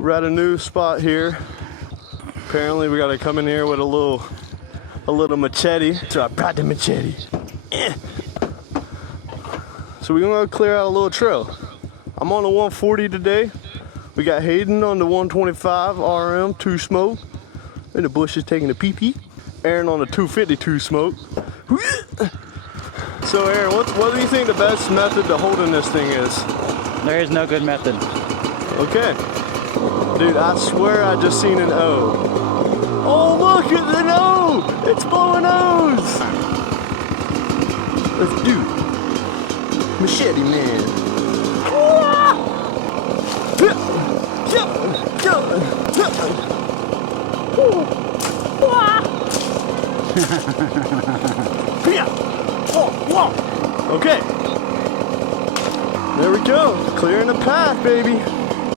We're at a new spot here. Apparently we gotta come in here with a little machete. So I brought the machete. So we're gonna clear out a little trail. I'm on the 140 today. We got Hayden on the 125 RM 2 smoke. In the bushes taking a pee-pee. Aaron on the 252 smoke. So Aaron, what do you think the best method to holding this thing is? There is no good method. Okay. Dude, I swear I just seen an O. Oh, look at an O! It's blowing O's! Let's do it. Machete man. Okay. There we go. Clearing the path, baby.